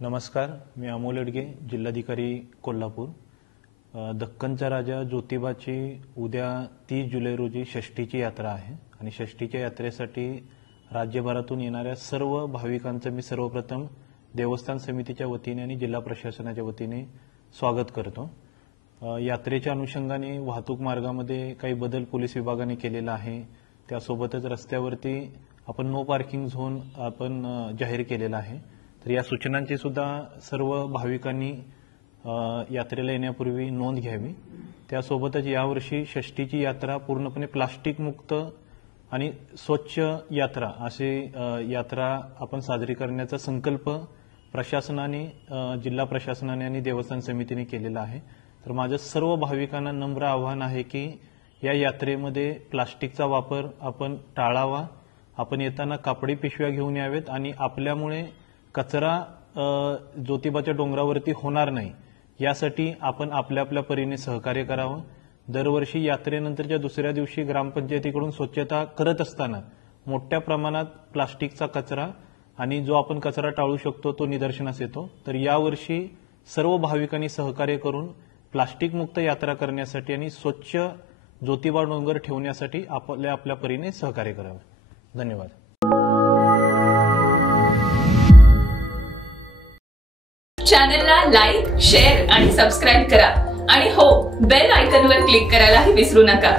नमस्कार, मी अमोल अडगे, जिल्हाधिकारी कोल्हापूर। दक्कनचा राजा ज्योतिबाची उद्या 30 जुलै रोजी षष्ठीची यात्रा आहे आणि षष्ठीच्या यात्रेसाठी राज्यभरातून येणाऱ्या सर्व भाविकांचं मी सर्वप्रथम देवस्थान समितीच्या वतीने आणि जिल्हा प्रशासनाच्या वतीने स्वागत करतो। यात्रेच्या अनुषंगाने वाहतूक मार्गामध्ये काही बदल पोलीस विभागाने केलेला आहे। त्यासोबतच रस्त्यावरती आपण नो पार्किंग झोन आपण जाहीर केलेला आहे। तर या सूचनांची सुद्धा सर्व भाविकांनी यात्रेला येण्यापूर्वी नोंद घ्यावी। त्यासोबतच यावर्षी षष्ठीची यात्रा पूर्णपणे प्लास्टिक मुक्त आणि स्वच्छ यात्रा असे यात्रा आपण साजरी करण्याचा संकल्प प्रशासनाने, जिल्हा प्रशासनाने आणि देवस्थान समितीने केलेला आहे। तर माझ्या सर्व भाविकांना नम्र आवाहन आहे की या यात्रेमध्ये प्लास्टिकचा वापर आपण टाळावा। आपण येताना कापडी पिशव्या घेऊन यावेत आणि आपल्यामुळे कचरा ज्योतिबाच्या डोंगरावरती होणार नाही यासाठी आपण आपल्या परीने सहकार्य करावं। दरवर्षी यात्रेनंतरच्या दुसऱ्या दिवशी ग्रामपंचायतीकडून स्वच्छता करत असताना मोठ्या प्रमाणात प्लास्टिकचा कचरा आणि जो आपण कचरा टाळू शकतो तो निदर्शनास येतो। तर यावर्षी सर्व भाविकांनी सहकार्य करून प्लास्टिक मुक्त यात्रा करण्यासाठी आणि स्वच्छ ज्योतिबा डोंगर ठेवण्यासाठी आपल्या परीने सहकार्य करावे। धन्यवाद। चॅनलला लाईक, शेअर आणि सबस्क्राइब करा आणि हो, बेल आयकॉनवर क्लिक करायलाही विसरू नका।